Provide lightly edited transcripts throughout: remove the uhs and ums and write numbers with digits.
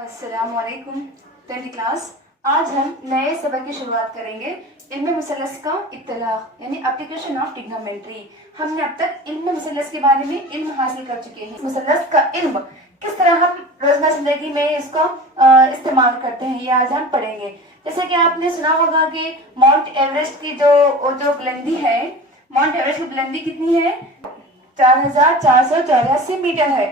अस्सलाम वालेकुम 10th class. आज हम नए सबक की शुरुआत करेंगे। इल्म मुसल्लस का इत्तलाक यानी एप्लीकेशन ऑफ ट्रिग्नोमेट्री। हमने अब तक इल्म मुसल्लस के बारे में इल्म हासिल कर चुके हैं। मुसल्लस का इल्म किस तरह हम रोजमर्रा जिंदगी में इसको इस्तेमाल करते हैं, ये आज हम पढ़ेंगे। जैसे कि आपने सुना होगा कि माउंट एवरेस्ट की जो बुलंदी है, माउंट एवरेस्ट की बुलंदी कितनी है? 4484 मीटर है।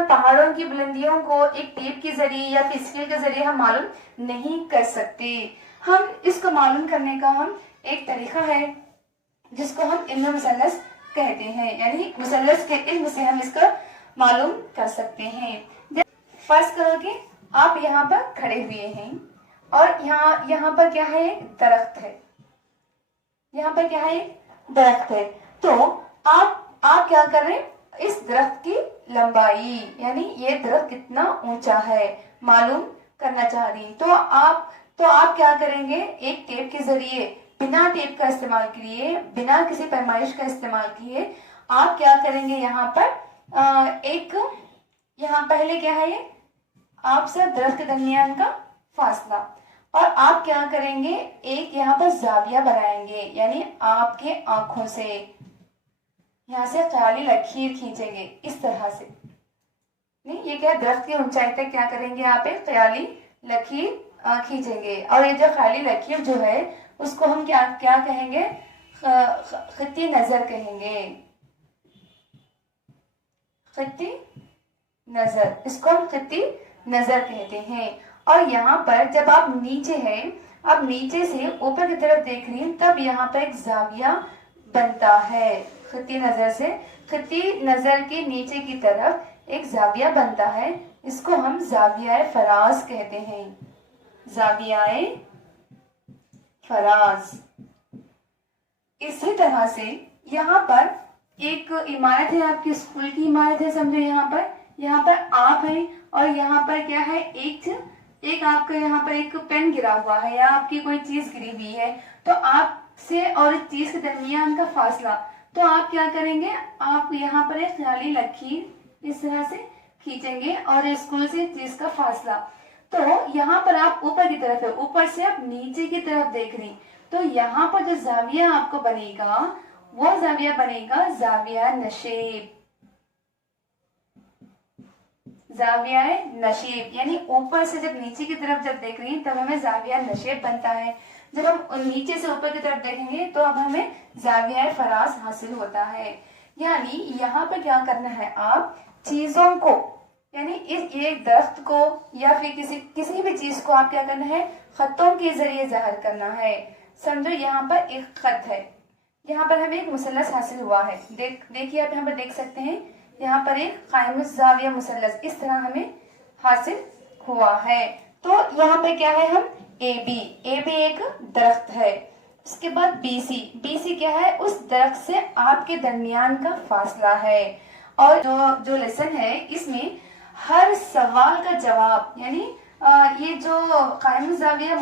पहाड़ों की बुलंदियों को एक टेप के जरिए या फिर स्केल के जरिए हम मालूम नहीं कर सकते। हम इसको मालूम करने का एक तरीका है जिसको हम इल्म मुसल्लस कहते हैं, यानी मुसल्लस के इल्म से हम इसका मालूम कर सकते हैं। फर्ज करो कि आप यहाँ पर खड़े हुए हैं और यहाँ पर क्या है? दरख्त है। यहाँ पर क्या है? दरख्त है। तो आप क्या कर रहे हैं? इस दरख्त की लंबाई यानी ये दरख्त कितना ऊंचा है मालूम करना चाह रही। तो आप क्या करेंगे? एक टेप के जरिए, बिना टेप का इस्तेमाल किए, बिना किसी पैमाइश का इस्तेमाल किए, आप क्या करेंगे? यहाँ पर यहाँ पहले क्या है? ये आपसे दरख्त के दरमियान का फासला। और आप क्या करेंगे? एक यहाँ पर जाविया बनाएंगे, यानी आपके आंखों से यहाँ से ख्याली लकीर खींचेंगे इस तरह से। नहीं, ये क्या? दरख्त की ऊंचाई तक क्या करेंगे? आप एक ख्याली लकीर खींचेंगे। और ये जो ख्याली लकीर जो है उसको हम क्या कहेंगे? खित्ती नजर कहेंगे। खित्ती नजर, इसको हम खित्ती नजर कहते हैं। और यहाँ पर जब आप नीचे हैं, आप नीचे से ऊपर की तरफ देख रही हैं, तब यहाँ पर एक जाविया बनता है। खित्ती नजर से, खित्ती नजर के नीचे की तरफ एक जाविया बनता है। इसको हम जाविया फराज कहते हैं। जाविया फराज। इसी तरह से यहाँ पर एक इमारत है, आपकी स्कूल की इमारत है समझो। यहाँ पर आप है और यहाँ पर क्या है? एक आपका यहाँ पर एक पेन गिरा हुआ है या आपकी कोई चीज गिरी हुई है। तो आप से और इस चीज के दरमियान का फासला, तो आप क्या करेंगे? आप यहाँ पर एक ख्याली लकीर इस तरह से खींचेंगे और स्कूल से चीज का फासला। तो यहाँ पर आप ऊपर की तरफ है, ऊपर से आप नीचे की तरफ देख रही, तो यहाँ पर जो जाविया आपको बनेगा वो जाविया बनेगा जाविया नशेब। जाविया नशेब यानी ऊपर से जब नीचे की तरफ जब देख रही हैं तब हमें जाविया नशेब बनता है। जब हम नीचे से ऊपर की तरफ देखेंगे तो अब हमें जाविया फराज हासिल होता है। यानी यहाँ पर क्या करना है? आप चीजों को, यानी इस एक दरख्त को या फिर किसी भी चीज को आप क्या करना है? खतों के जरिए जाहिर करना है। समझो यहाँ पर एक खत है, यहाँ पर हमें एक मुसल्लस हासिल हुआ है। देखिए आप यहाँ पर देख सकते हैं, यहाँ पर एक कायमुस जाविया मुसल्लस इस तरह हमें हासिल हुआ है। तो यहाँ पे क्या है? हम ए बी एक दरख्त है। उसके बाद BC क्या है? उस दरख्त से आपके दरमियान का फासला है। और जो लेसन है इसमें हर सवाल का जवाब, यानी ये जो कायमुस जाविया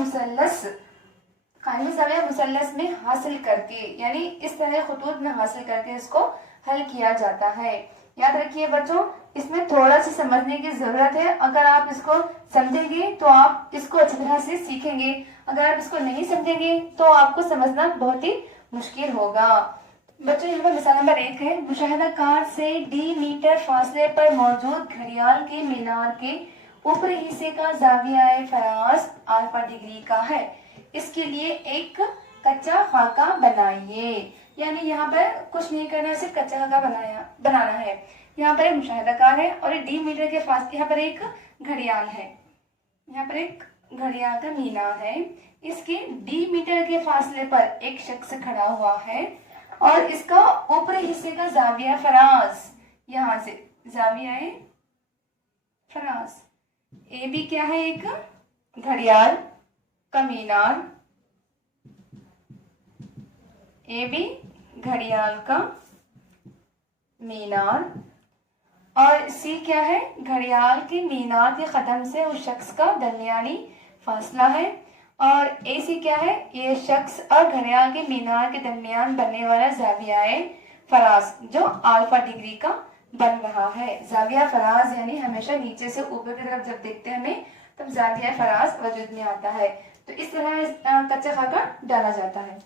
मुसल्लस में हासिल करके, यानी इस तरह खुतूत में हासिल करके इसको हल किया जाता है। याद रखिए बच्चों, इसमें थोड़ा सा समझने की जरूरत है। अगर आप इसको समझेंगे तो आप इसको अच्छी तरह से सीखेंगे। अगर आप इसको नहीं समझेंगे तो आपको समझना बहुत ही मुश्किल होगा। बच्चों यहाँ पर मिसाल नंबर 1 है, मुशाहिदाकार से D मीटर फासले पर मौजूद घड़ियाल के मीनार के ऊपरी हिस्से का जाविया फराज अल्फा डिग्री का है। इसके लिए एक कच्चा खाका बनाइए। यानी यहाँ पर कुछ नहीं करना है, सिर्फ कच्चा खाका बनाना है। यहाँ पर एक मुशाहिदाकार है और D मीटर के पास यहाँ पर एक घड़ियाल है, यहाँ पर एक घड़ियाल का मीनार है। इसके D मीटर के फासले पर एक शख्स खड़ा हुआ है और इसका ऊपरी हिस्से का जाविया फराज, यहाँ से जाविया फराज। AB क्या है? एक घड़ियाल का मीनार, AB घड़ियाल का मीनार। और C क्या है? घड़ियाल के मीनार के कदम से उस शख्स का दरमियानी फासला है। और AC क्या है? ये शख्स और घड़ियाल के मीनार के दरमियान बनने वाला जाविया फराज जो अल्फा डिग्री का बन रहा है। जाविया फराज यानी हमेशा नीचे से ऊपर की तरफ जब देखते हैं हमें तब जाविया फराज वजूद में आता है। तो इस तरह कच्चा खाका डाला जाता है।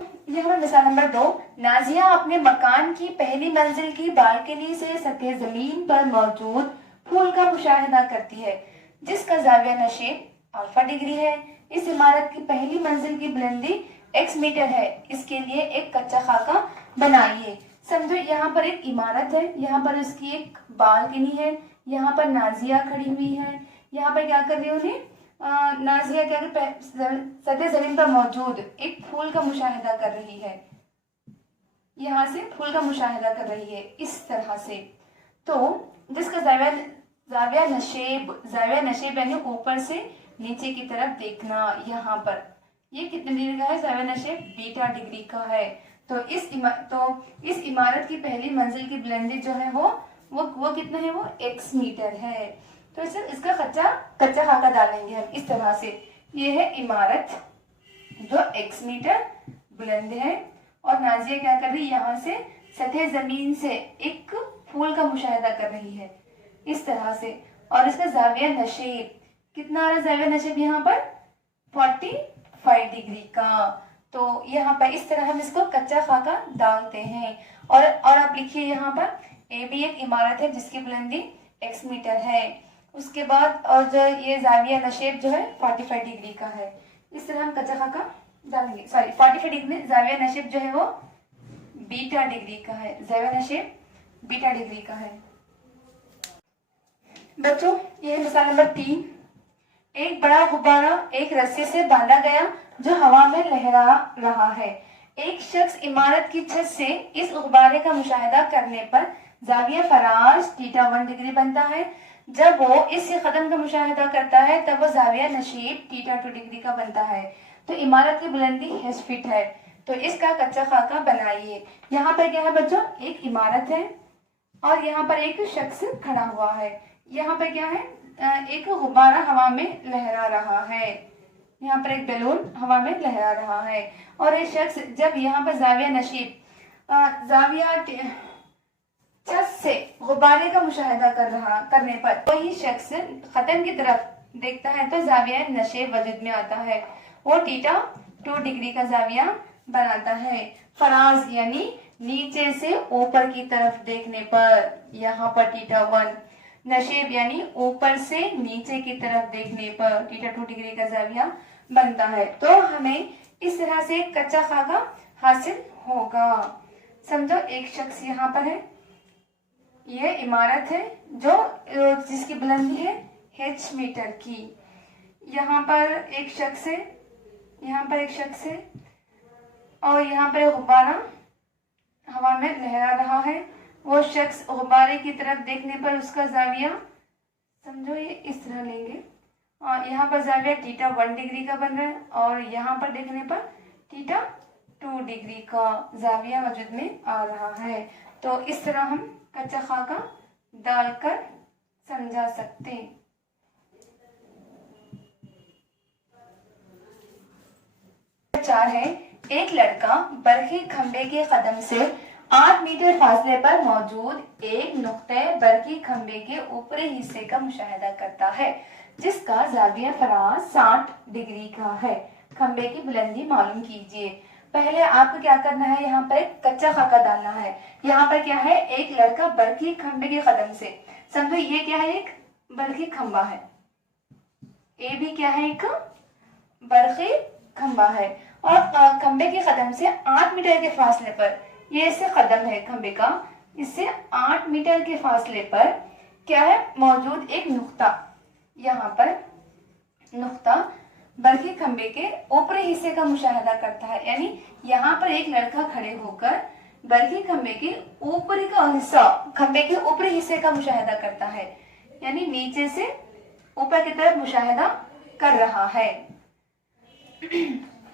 यहाँ पर मिसाल नंबर 2, नाजिया अपने मकान की पहली मंजिल की बालकनी से सतह जमीन पर मौजूद फूल का मुशाहिदा करती है जिसका जाविया नशेब अल्फा डिग्री है। इस इमारत की पहली मंजिल की बुलंदी x मीटर है। इसके लिए एक कच्चा खाका बनाइए। समझो यहाँ पर एक इमारत है, यहाँ पर उसकी एक बालकनी है, यहाँ पर नाजिया खड़ी हुई है। यहाँ पर क्या कर रही है उन्हें नाजिया क्या सतह जमीन पर मौजूद एक फूल का मुशाहिदा कर रही है। यहाँ से फूल का मुशाहिदा कर रही है इस तरह से। तो जिसका जाविया नशेब यानी ऊपर से नीचे की तरफ देखना। यहाँ पर ये कितने डिग्री का है? जाविया नशेब बीटा डिग्री का है। तो इस इमारत की पहली मंजिल की बुलंदी जो है वो कितना है? वो x मीटर है। तो इसका कच्चा खाका डालेंगे हम इस तरह से। ये है इमारत जो x मीटर बुलंद है और नाजिया क्या कर रही है? यहाँ से सतह जमीन से एक फूल का मुशाहिदा कर रही है इस तरह से। और इसका जाविया नशेब कितना आ रहा है? जाविया नशेब यहाँ पर 45 डिग्री का। तो यहाँ पर इस तरह हम इसको कच्चा खाका डालते हैं। और आप लिखिए यहाँ पर ए भी एक इमारत है जिसकी बुलंदी x मीटर है। उसके बाद और जो ये जाविया नशेब जो है 45 डिग्री का है। इस तरह हम कच्चा खाका डालेंगे। सॉरी 45 डिग्री में जाविया नशेब जो है वो बीटा डिग्री का है। जाविया नशेब बीटा डिग्री का है। बच्चों ये है मिसाल नंबर 3। एक बड़ा गुब्बारा एक रस्सी से बांधा गया जो हवा में लहरा रहा है। एक शख्स इमारत की छत से इस गुब्बारे का मुशाहिदा करने पर जाविया फराज θ1 डिग्री बनता है। जब वो इस कदम का मुशाहिदा करता है तब वो जाविया नशीब θ2 डिग्री का बनता है। तो इमारत की बुलंदी h फीट है। तो इसका कच्चा खाका बनाइए। यहाँ पर क्या है बच्चों? एक इमारत है और यहाँ पर एक शख्स खड़ा हुआ है। यहाँ पर क्या है? एक गुब्बारा हवा में लहरा रहा है। यहाँ पर एक बैलून हवा में लहरा रहा है और ये शख्स जब यहाँ पर जाविया नशीब जाविया छत से गुब्बारे का मुशाहिदा करने पर वही शख्स खतन की तरफ देखता है तो जाविया नशेब वजूद में आता है। वो θ2 डिग्री का जाविया बनाता है। फराज यानी नीचे से ऊपर की तरफ देखने पर यहाँ पर θ1, नशेब यानी ऊपर से नीचे की तरफ देखने पर θ2 डिग्री का जाविया बनता है। तो हमें इस तरह से कच्चा खाका हासिल होगा। समझो एक शख्स यहाँ पर है, यह इमारत है जो जिसकी बुलंदी है h मीटर की। यहाँ पर एक शख्स है, यहाँ पर एक शख्स है और यहाँ पर गुब्बारा हवा में लहरा रहा है। वो शख्स गुब्बारे की तरफ देखने पर उसका जाविया समझो ये इस तरह लेंगे और यहाँ पर जाविया θ1 डिग्री का बन रहा है और यहाँ पर देखने पर θ2 डिग्री का जाविया वजूद में आ रहा है। तो इस तरह हम कच्चा खाका डालकर समझा सकते। चार है, एक लड़का बरखी खंबे के कदम से 8 मीटर फासले पर मौजूद एक नुक्ते बरखी खंबे के ऊपरी हिस्से का मुशाहिदा करता है जिसका जाविया फराज 60 डिग्री का है। खंबे की बुलंदी मालूम कीजिए। पहले आपको क्या करना है? यहाँ पर एक कच्चा खाका डालना है। यहाँ पर क्या है? एक लड़का बरखी खंबे के कदम से, समझो ये क्या है? एक बरखी खंबा है। ए भी क्या है? एक बरखी खंबा है और खंबे के कदम से 8 मीटर के फासले पर, ये इससे कदम है खंबे का, इससे 8 मीटर के फासले पर क्या है? मौजूद एक नुक्ता। यहाँ पर नुक्ता बरखी खंबे के ऊपरी हिस्से का मुशाहिदा करता है। यानी यहाँ पर एक लड़का खड़े होकर बरखी खंबे के ऊपरी का हिस्सा, खंबे के ऊपरी हिस्से का मुशाहिदा करता है, यानी नीचे से ऊपर की तरफ मुशाहिदा कर रहा है।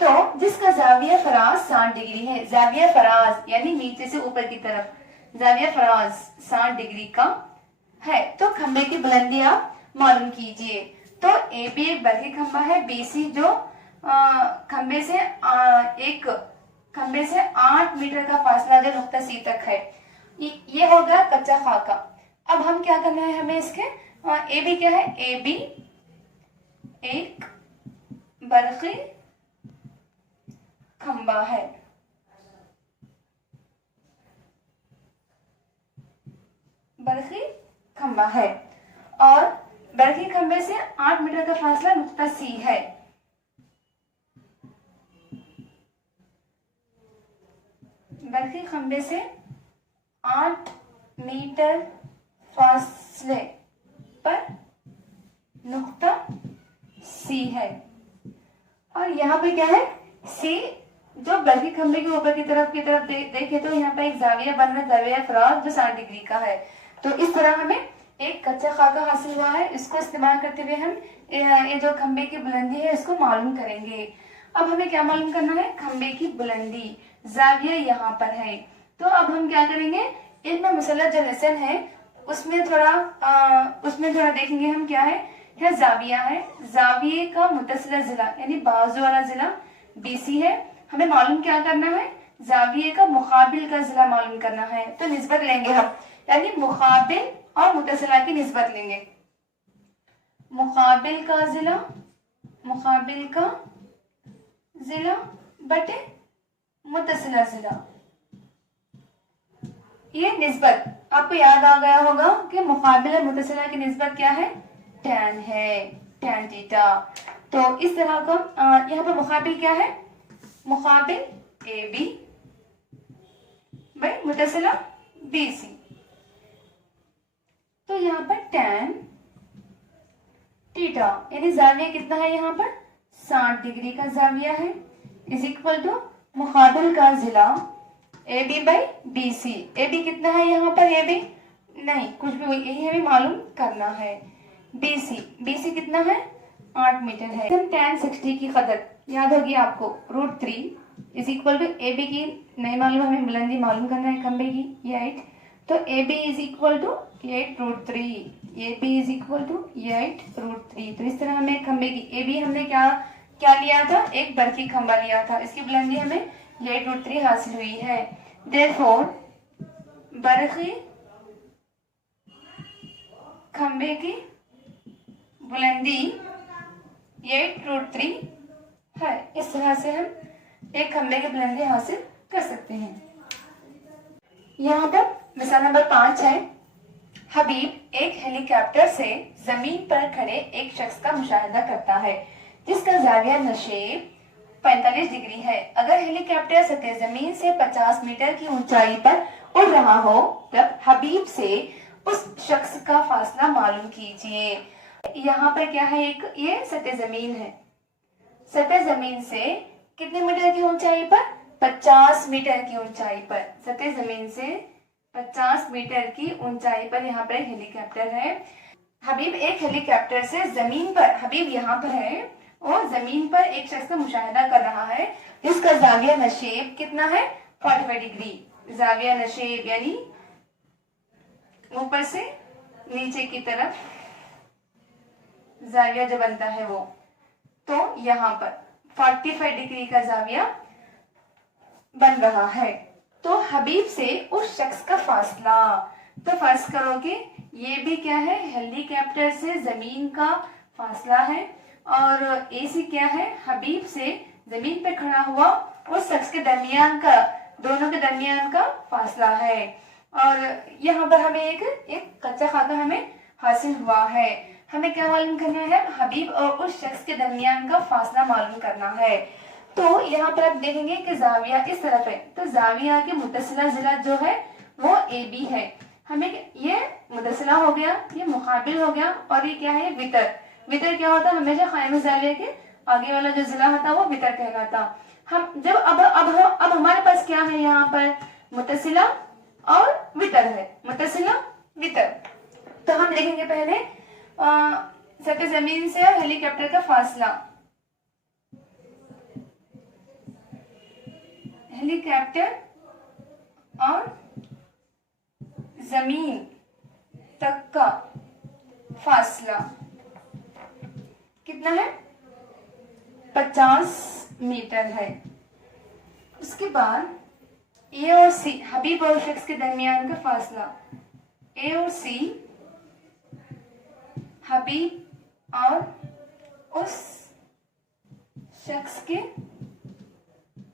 तो जिसका जाविया फराज 60 डिग्री है। जाविया फराज यानी नीचे से ऊपर की तरफ, जाविया फराज 60 डिग्री का है। तो खंबे की बुलंदी आप मालूम कीजिए। तो ए बी एक बरखी खंबा है, बी सी जो खंबे से 8 मीटर का फासला जो नुक्ता सी तक है। ये हो गया कच्चा खाका। अब हम क्या करना है हमें इसके, ए बी क्या है, ए बी एक बरक़ी खंबा है। बरक़ी खंबा है और बरक़ी खंबे से 8 मीटर का फासला नुक्ता सी है। बरक़ी खंबे से 8 मीटर फासले पर नुक्ता सी है। और यहाँ पे क्या है, सी जो बरक़ी खंबे के ऊपर की तरफ देखे तो यहाँ पे एक जाविया बन रहा है, जाविया फ़राज जो 60 डिग्री का है। तो इस तरह हमें एक कच्चा खाका हासिल हुआ है। इसको इस्तेमाल करते हुए हम ये जो खंबे की बुलंदी है इसको मालूम करेंगे। अब हमें क्या मालूम करना है, खंबे की बुलंदी, जाविया यहाँ पर है। तो अब हम क्या करेंगे, इल्म मुसल्लत जो लेसन है उसमें थोड़ा देखेंगे हम क्या है। यहाँ जाविया है, जाविये का मुतसिला जिला यानी बाजू वाला जिला BC है। हमें मालूम क्या करना है, जाविये का मुकाबिल का जिला मालूम करना है। तो निस्बत लेंगे हम, यानी मुकाबिल और मुतसिला की निस्बत लेंगे। मुकाबिल का जिला बटे मुतसिला जिला, ये निस्बत आपको याद आ गया होगा कि मुकाबिल और मुतसिला की निस्बत क्या है, tan है, tan थीटा। तो इस तरह का यहाँ पर मुकाबिल क्या है, मुकाबिल AB बाई मुतसिला BC। तो यहाँ पर tan थीटा यानी जाविया कितना है, यहाँ पर 60 डिग्री का जाविया है, इज इक्वल टू मुकाबिल का जिला AB बाई BC। AB कितना है यहाँ पर, AB नहीं कुछ भी, यही हमें मालूम करना है। BC कितना है, 8 मीटर है। tan 60 की कदर याद होगी आपको, √3 इज इक्वल टू AB की नहीं मालूम, हमें बुलंदी मालूम करना है खंबे की, ये 8। तो AB is equal to 8√3, AB is equal to 8√3। तो इस तरह हमें खंबे की AB हमने क्या लिया था, एक बरक़ी खंबा लिया था, इसकी बुलंदी हमें 8√3 हासिल हुई है। देयरफॉर बरक़ी खंबे की बुलंदी 8√3 है। इस तरह से हम एक खंबे की बुलंदी हासिल कर सकते हैं। यहाँ पर मिसाल नंबर 5 है। हबीब एक हेलीकॉप्टर से जमीन पर खड़े एक शख्स का मुशाहिदा करता है जिसका जाविया नशेब 45 डिग्री है। अगर हेलीकॉप्टर सतह जमीन से 50 मीटर की ऊंचाई पर उड़ रहा हो तब हबीब से उस शख्स का फासला मालूम कीजिए। यहाँ पर क्या है, एक ये सतह जमीन है, सतह जमीन से कितने मीटर की ऊंचाई पर, 50 मीटर की ऊंचाई पर, सतह जमीन से 50 मीटर की ऊंचाई पर यहाँ पर हेलीकॉप्टर है। हबीब एक हेलीकॉप्टर से जमीन पर, हबीब यहाँ पर है और जमीन पर एक शख्स का मुशाहिदा कर रहा है जिसका जाविया नशेब कितना है, 45 डिग्री। जाविया नशेब यानी ऊपर से नीचे की तरफ जाविया जो बनता है वो, तो यहाँ पर 45 डिग्री का जाविया बन रहा है। तो हबीब से उस शख्स का फासला, तो फर्ज करो कि ये भी क्या है, हेलीकॉप्टर से जमीन का फासला है और AC क्या है, हबीब से जमीन पे खड़ा हुआ उस शख्स के दरमियान का, दोनों के दरमियान का फासला है। और यहाँ पर हमें एक कच्चा खाका हमें हासिल हुआ है। हमें क्या मालूम करना है, हबीब और उस शख्स के दरमियान का फासला मालूम करना है। तो यहाँ पर आप देखेंगे कि जाविया इस तरफ है, तो जाविया के मुतसिला जिला जो है वो AB है। हमें ये मुतसिला हो गया, ये मुकाबिल हो गया और ये क्या है, वितर। वितर क्या होता है, हमेशा कायम जाविया के आगे वाला जो जिला होता है वो वितर कहलाता। हम जब अब हमारे पास क्या है, यहाँ पर मुतसिला और वितर है, मुतसिला वितर। तो हम देखेंगे पहले सतह जमीन से हेलीकॉप्टर का फासला। हेलीकॉप्टर और जमीन तक का फासला कितना है, 50 मीटर है। उसके बाद ए और सी, हबीब और शख्स के दरमियान का फासला, ए और सी, हबीब और उस शख्स के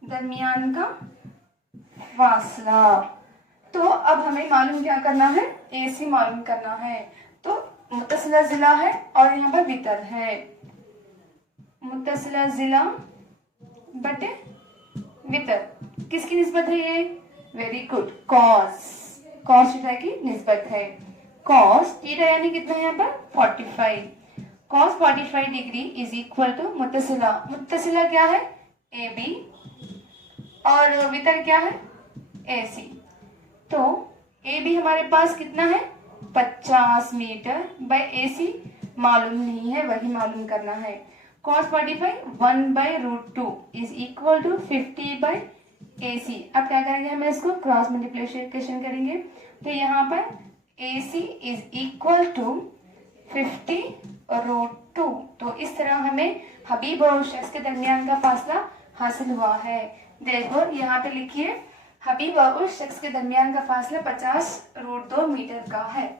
दरमियान का फासला। तो अब हमें मालूम क्या करना है, ए सी मालूम करना है। तो मुत्तसिला जिला है और यहाँ पर वितर है, मुत्तसिला जिला बटे वितर, किसकी निस्बत है ये, वेरी गुड, कॉस थीटा की निस्बत है। कॉस थीटा यानी कितना है यहाँ पर 45, cos 45 degree is equal to मुत्तसिला, मुत्तसिला क्या है ए बी और वितर क्या है ए सी। तो ए बी हमारे पास कितना है 50 मीटर बाय ए सी मालूम नहीं है, वही मालूम करना है। cos 45 1/√2 is equal to 50/AC। अब क्या करेंगे, हमें इसको क्रॉस मल्टीप्लिकेशन करेंगे। तो यहाँ पर AC इज इक्वल टू 50√2। तो इस तरह हमें हबीब और उस शख्स के दरमियान का फासला हासिल हुआ है। देखो यहाँ पे लिखिए, हबीब और उस शख्स के दरमियान का फासला 50√2 मीटर का है।